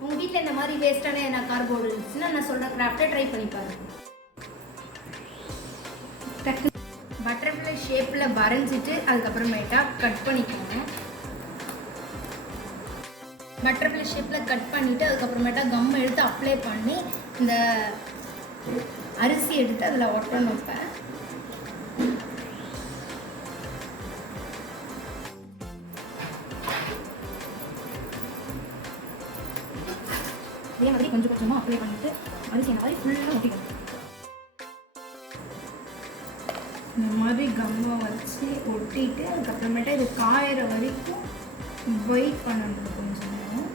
உங்கள் வீட்டில் இந்த மாதிரி வேஸ்ட்டான என்ன கார்ட்போர்டு இருந்துச்சுன்னா நான் சொல்கிற கிராஃப்டை ட்ரை பண்ணி பாருங்க. பட்டர்ஃப்ளை ஷேப்பில் வரைஞ்சிட்டு அதுக்கப்புறமேட்டா கட் பண்ணிக்கோங்க. பட்டர்ஃப்ளை ஷேப்பில் கட் பண்ணிவிட்டு அதுக்கப்புறமேட்டா கம் எடுத்து அப்ளை பண்ணி இந்த அரிசி எடுத்து அதில் ஒட்டணும். வைப்பேன். இதே மாதிரி கொஞ்சம் கொஞ்சமாக அப்ளை பண்ணிவிட்டு அரிசி இந்த மாதிரி ஃபுல்லாக ஒட்டிக்கணும். இந்த மாதிரி கம்மை வச்சு ஒட்டிட்டு அதுக்கப்புறமேட்டா இது காயிற வரைக்கும் வெயிட் பண்ணணும். கொஞ்சம் நேரம்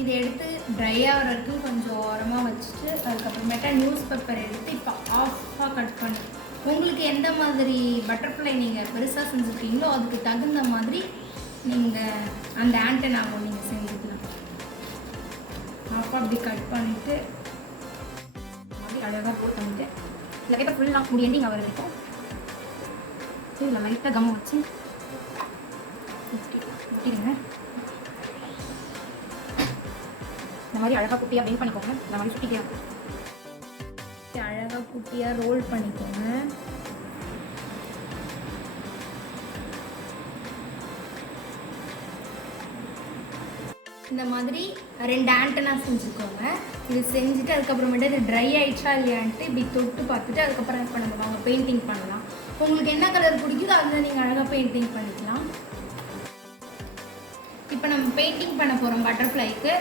இதை எடுத்து ட்ரை ஆகிற வரைக்கும் கொஞ்சம் ஓரமாக வச்சுட்டு அதுக்கப்புறமேட்டா நியூஸ் பேப்பர் எடுத்து இப்போ ஆஃபாக கட் பண்ணி உங்களுக்கு எந்த மாதிரி பட்டர்ஃப்ளை நீங்கள் பெருசாக செஞ்சுருக்கீங்களோ அதுக்கு தகுந்த மாதிரி நீங்கள் அந்த ஆண்டனாவை நீங்கள் செஞ்சுக்கலாம். ஆஃபாக அப்படி கட் பண்ணிவிட்டு அப்படி அழகாக ரோல் பண்ணிவிட்டு இந்த பேப்பர் ஃபுல்லாக முடி எண்டிங் ஆகிற வரைக்கும் இதில் லைட்டாக கம் வச்சு ஒட்டிடுங்க. இந்த மாதிரி அழகாக குட்டியாக பெயிண்ட் பண்ணிக்கோங்க. இந்த மாதிரி சுட்டியாக அழகாக குட்டியாக ரோல் பண்ணிக்கோங்க. இந்த மாதிரி 2 ஆண்டனா செஞ்சுக்கோங்க. இது செஞ்சுட்டு அதுக்கப்புறமேட்டு இது ட்ரை ஆகிடுச்சா இல்லையான்ட்டு இப்படி தொட்டு பார்த்துட்டு அதுக்கப்புறம் இப்போ நம்ம வாங்க பெயிண்டிங் பண்ணலாம். உங்களுக்கு என்ன கலர் பிடிக்குதோ அதில் நீங்கள் அழகாக பெயிண்டிங் பண்ணிக்கலாம். இப்போ நம்ம பெயிண்டிங் பண்ண போகிறோம் பட்டர்ஃப்ளைக்கு.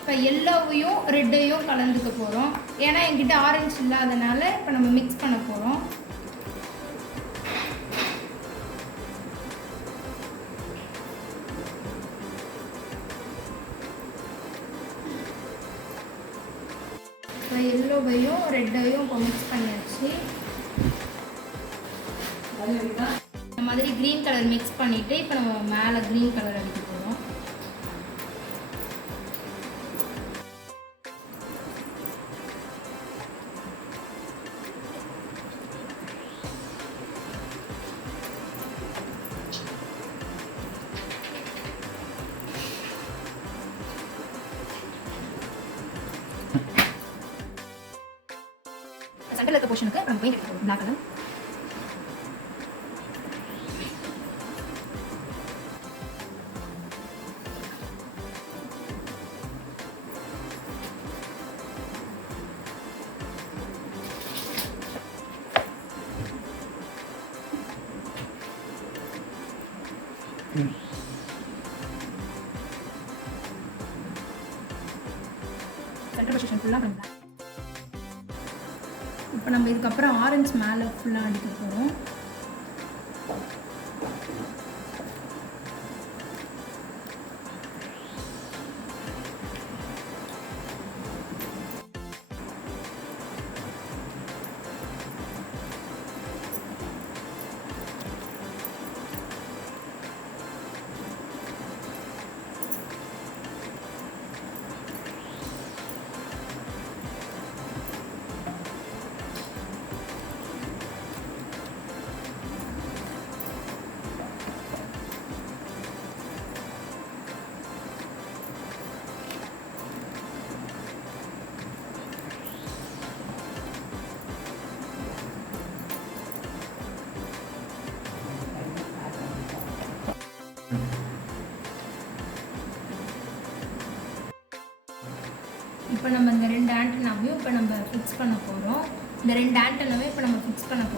இப்போ எல்லோவையும் ரெட்டையும் கலந்துக்க போகிறோம். ஏன்னா என்கிட்ட ஆரஞ்சு இல்லாதனால இப்போ நம்ம மிக்ஸ் பண்ண போகிறோம். இப்போ எல்லோவையும் ரெட்டையும் இப்போ மிக்ஸ் பண்ணியாச்சு. இந்த மாதிரி க்ரீன் கலர் மிக்ஸ் பண்ணிவிட்டு இப்போ நம்ம மேலே க்ரீன் கலர் அடிக்க போகிறோம். சென்டரில் இருக்க போர்ஷனுக்கு நம்ம பெயிண்ட் எடுத்துக்கணும். பிளாக் கலர் சென்டர் பொசிஷன் ஃபுல்லாக பண்ணலாம். இப்போ நம்ம இதுக்கப்புறம் ஆரஞ்சு மேலே ஃபுல்லாக அடிக்க போகிறோம். இப்போ நம்ம இந்த 2 ஆண்டனாவையும் இப்போ நம்ம ஃபிக்ஸ் பண்ண போகிறோம். இந்த 2 ஆண்டனாவையும் இப்போ நம்ம ஃபிக்ஸ் பண்ண போகிறோம்.